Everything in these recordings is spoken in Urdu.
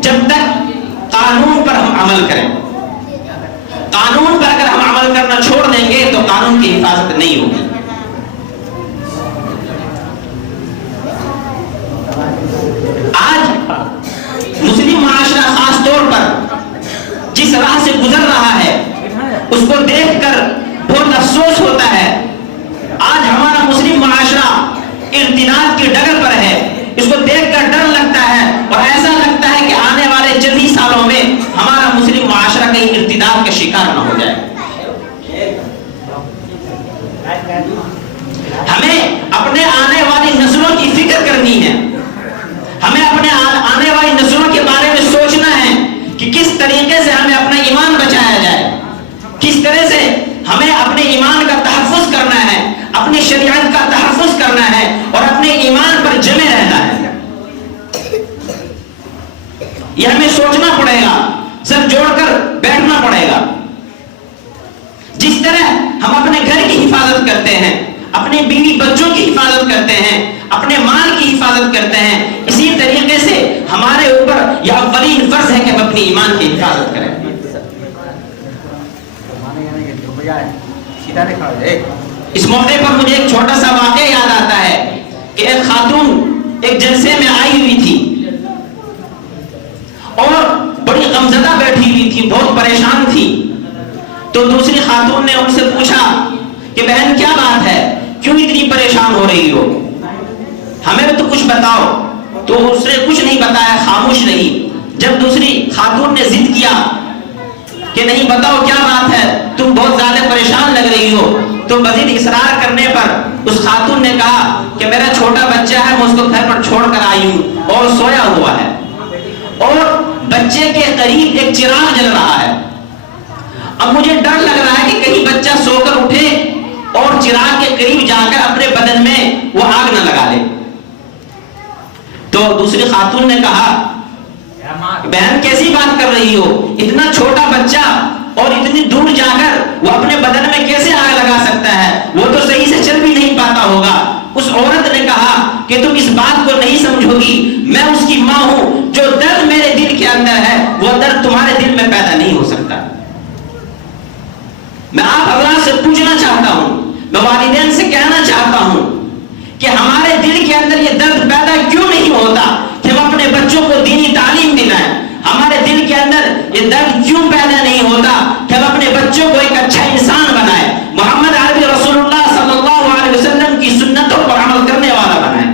جب تک قانون پر ہم عمل کریں. قانون پر اگر ہم عمل کرنا چھوڑ دیں گے تو قانون کی حفاظت نہیں ہوگی. آج مسلم معاشرہ خاص طور پر جس راہ سے گزر رہا ہے اس کو دیکھ کر بہت افسوس ہوتا ہے. آج ہمارا مسلم معاشرہ ارتداد کی ڈگر پر ہے. اس کو دیکھ کر ڈر لگتا ہے اور ایسا لگتا ہے کہ آنے والے چند ہی سالوں میں ہمارا مسلم معاشرہ کہیں ارتداد کا شکار نہ ہو جائے. ہمیں اپنے آنے والی نسلوں کی فکر کرنی ہے. ہمیں اپنے آنے والی نسلوں کے بارے میں سوچنا ہے کہ کس طریقے سے ہمیں اپنا ایمان بچایا جائے, کس طرح سے ہمیں اپنے ایمان کا تحفظ کرنا ہے, اپنی شریعت کا تحفظ کرنا ہے اور اپنے ایمان پر جمے رہنا ہے. یہ ہمیں سوچنا پڑے گا, سر جوڑ کر بیٹھنا پڑے گا. جس طرح ہم اپنے گھر کی حفاظت کرتے ہیں, اپنے بیوی بچوں کی حفاظت کرتے ہیں, اپنے مال کی حفاظت کرتے ہیں, اسی طریقے سے ہمارے اوپر یہ اولین فرض ہے کہ ہم اپنی ایمان کی حفاظت کریں. اس موقع پر مجھے ایک چھوٹا سا واقعہ یاد آتا ہے کہ ایک خاتون ایک جلسے میں آئی ہوئی تھی اور بڑی غمزدہ بیٹھی ہوئی تھی, بہت پریشان تھی. تو دوسری خاتون نے ان سے پوچھا کہ بہن کیا بات ہے, کیوں اتنی پریشان ہو رہی ہو, ہمیں تو کچھ بتاؤ. تو اس نے کچھ نہیں بتایا, خاموش رہی. جب دوسری خاتون نے ضد کیا کہ نہیں بتاؤ کیا بات ہے, تم بہت زیادہ پریشان لگ رہی ہو, تو مزید اصرار کرنے پر اس خاتون نے کہا کہ میرا چھوٹا بچہ ہے, میں اس کو گھر پر چھوڑ کر آئی ہوں اور سویا ہوا ہے اور بچے کے قریب ایک چراغ جل رہا ہے. اب مجھے ڈر لگ رہا ہے کہ کہیں بچہ سو کر اٹھے اور چراغ کے قریب جا کر اپنے بدن میں وہ آگ نہ لگا لے. تو دوسری خاتون نے کہا بہن کیسی بات کر رہی ہو, اتنا چھوٹا بچہ اور اتنی دور جا کر وہ اپنے بدن میں کیسے آگ لگا سکتا ہے, وہ تو صحیح سے چل بھی نہیں پاتا ہوگا. اس عورت نے کہا کہ تم اس بات کو نہیں سمجھو گی, میں اس کی ماں ہوں, جو درد میرے دل کے اندر ہے وہ درد تمہارے دل میں پیدا نہیں ہو سکتا. میں آپ حضرات سے پوچھنا چاہتا ہوں, میں والدین سے کہنا چاہتا ہوں کہ ہمارے دل کے اندر یہ درد پیدا کیوں نہیں ہوتا کہ ہم اپنے بچوں کو دینی تعلیم دلائیں. ہمارے دل کے اندر یہ درد کیوں پیدا نہیں ہوتا کہ ہم اپنے بچوں کو ایک اچھا انسان بنائیں, محمد عربی رسول اللہ صلی اللہ علیہ وسلم کی سنتوں پر عمل کرنے والا بنائیں.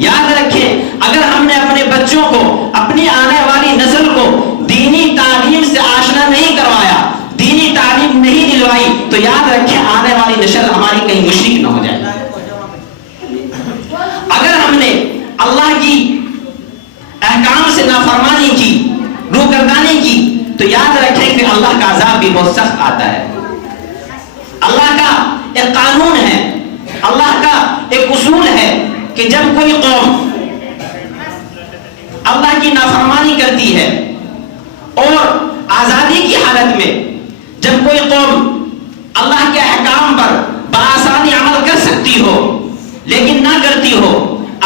یاد رکھیں, اگر ہم نے اپنے بچوں کو, اپنی آنے والی نسل کو دینی تعلیم سے آشنا نہیں کروایا, دینی تعلیم نہیں دلوائی, تو یاد رکھیں آنے والی نسل ہماری کہیں مشرک نہ ہو جائے. اگر ہم نے اللہ کی احکام سے نافرمانی کی, روگردانی کی, تو یاد رکھیں کہ اللہ کا عذاب بھی بہت سخت آتا ہے. اللہ کا ایک قانون ہے, اللہ کا ایک اصول ہے کہ جب کوئی قوم اللہ کی نافرمانی کرتی ہے اور آزادی کی حالت میں جب کوئی قوم اللہ کے احکام پر بآسانی عمل کر سکتی ہو لیکن نہ کرتی ہو,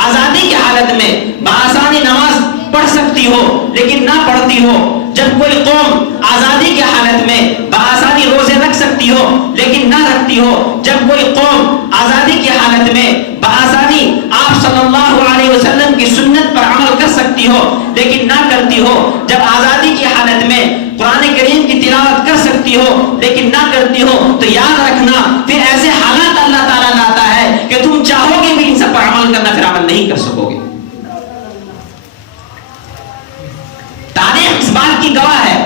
آزادی کی حالت میں بآسانی نماز پڑھ سکتی ہو لیکن نہ پڑھتی ہو, جب کوئی قوم آزادی کی حالت میں بآسانی روزے رکھ سکتی ہو لیکن نہ رکھتی ہو, جب کوئی قوم آزادی کی حالت میں بآسانی آپ صلی اللہ علیہ وسلم کی سنت پر عمل کر سکتی ہو لیکن نہ کرتی ہو, جب آزادی کی حالت میں قرآن کریم کی تلاوت کر سکتی ہو لیکن نہ کرتی ہو, تو یاد رکھنا پھر ایسے حالات اللہ تعالیٰ لاتا ہے کہ تم چاہو گے بھی ان سب پر عمل کرنا, پھر عمل نہیں کر سکو گے. تاریخ اس بات کی گواہ ہے.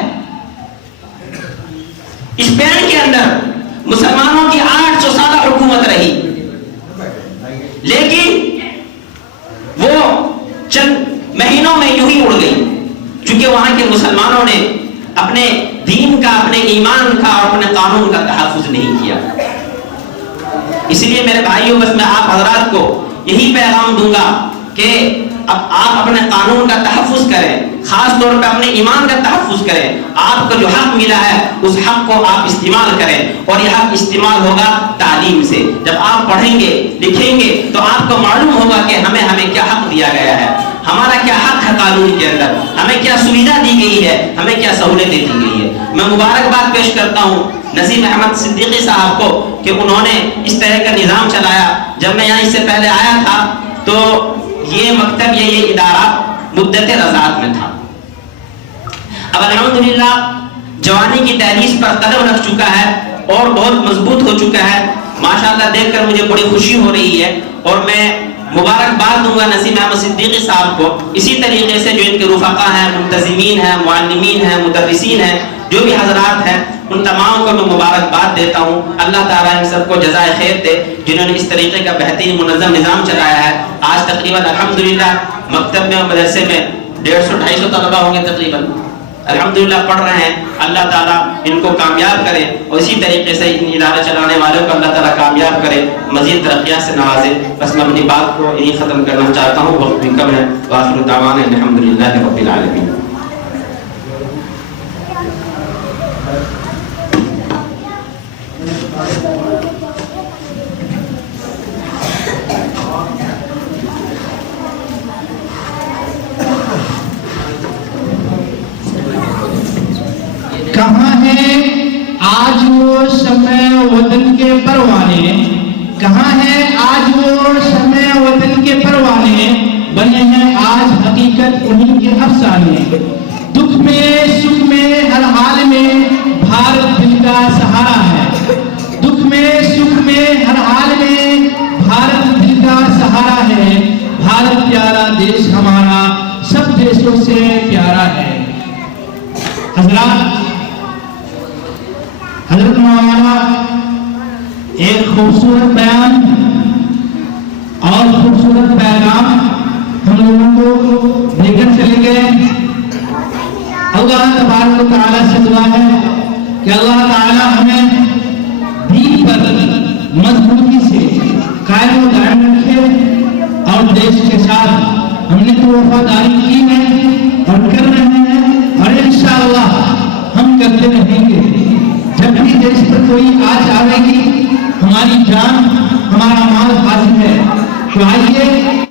اسپین کے اندر مسلمانوں کی 800 سالہ حکومت رہی, لیکن وہ چند مہینوں میں یوں ہی اڑ گئی, چونکہ وہاں کے مسلمانوں نے اپنے دین کا, اپنے ایمان کا اور اپنے قانون کا تحفظ نہیں کیا. اس لیے میرے بھائیوں, بس میں آپ حضرات کو یہی پیغام دوں گا کہ اب آپ اپنے قانون کا تحفظ کریں, خاص طور پہ اپنے ایمان کا تحفظ کریں. آپ کو جو حق ملا ہے اس حق کو آپ استعمال کریں, اور یہ حق استعمال ہوگا تعلیم سے. جب آپ پڑھیں گے, لکھیں گے, تو آپ کو معلوم ہوگا کہ ہمیں کیا حق دیا گیا ہے, ہمارا کیا حق ہے قانون کے اندر، ہمیں کیا سویدھا دی گئی ہے، ہمیں کیا سہولتیں دی گئی ہے۔ میں مبارکباد پیش کرتا ہوں نظیم احمد صدیقی صاحب کو کہ انہوں نے اس طرح کا نظام چلایا۔ جب میں یہاں اس سے پہلے آیا تھا تو یہ مکتب یہ ادارہ مدت رضاعت میں تھا۔ اب الحمدللہ جوانی کی دہلیز پر قدم رکھ چکا ہے اور بہت مضبوط ہو چکا ہے۔ ماشاءاللہ دیکھ کر مجھے بڑی خوشی ہو رہی ہے، اور میں مبارکباد دوں گا نسیم احمد صدیقی صاحب کو اسی طریقے سے جو ان کے رفقا ہیں، منتظمین ہیں، معلمین ہیں، مدرسین ہیں، جو بھی حضرات ہیں، ان تمام کو میں مبارکباد دیتا ہوں۔ اللہ تعالیٰ ان سب کو جزائے خیر دے جنہوں نے اس طریقے کا بہترین منظم نظام چلایا ہے۔ آج تقریباً الحمدللہ مکتب میں اور مدرسے میں 150-250 طلبہ ہوں گے تقریباً، الحمدللہ پڑھ رہے ہیں۔ اللہ تعالیٰ ان کو کامیاب کرے اور اسی طریقے سے ان ادارے چلانے والوں کو اللہ تعالیٰ کامیاب کرے، مزید ترقیات سے نوازے۔ بس میں اپنی بات کو یہی ختم کرنا چاہتا ہوں، وقت بھی کم ہے۔ وآخر دعوانا الحمدللہ رب العالمین۔ کہاں ہیں آج وہ شمع وطن کے پروانے، کہاں ہیں آج وہ شمع وطن کے پروانے، بنے ہیں آج حقیقت انہی کے افسانے۔ دکھ میں سکھ میں ہر حال میں بھارت دل کا سہارا ہے، دکھ میں سکھ میں ہر حال میں بھارت دل کا سہارا ہے۔ بھارت پیارا دیش ہمارا سب دیشوں سے پیارا ہے۔ حضرات، حضرت مولانا ایک خوبصورت بیان اور خوبصورت پیغام ہم لوگوں کو دے کر چلے گئے۔ اللہ تبارک و تعالیٰ سے دعا ہے کہ اللہ تعالیٰ ہمیں دین پر مضبوطی سے قائم و دائم رکھے، اور دیش کے ساتھ ہم نے تو وفاداری کی ہے اور کر رہے ہیں، اور انشاءاللہ ہم کرتے رہیں گے۔ جب بھی دیش پر کوئی آج آئے گی، ہماری جان ہمارا مال حاضر ہے، تو آئیے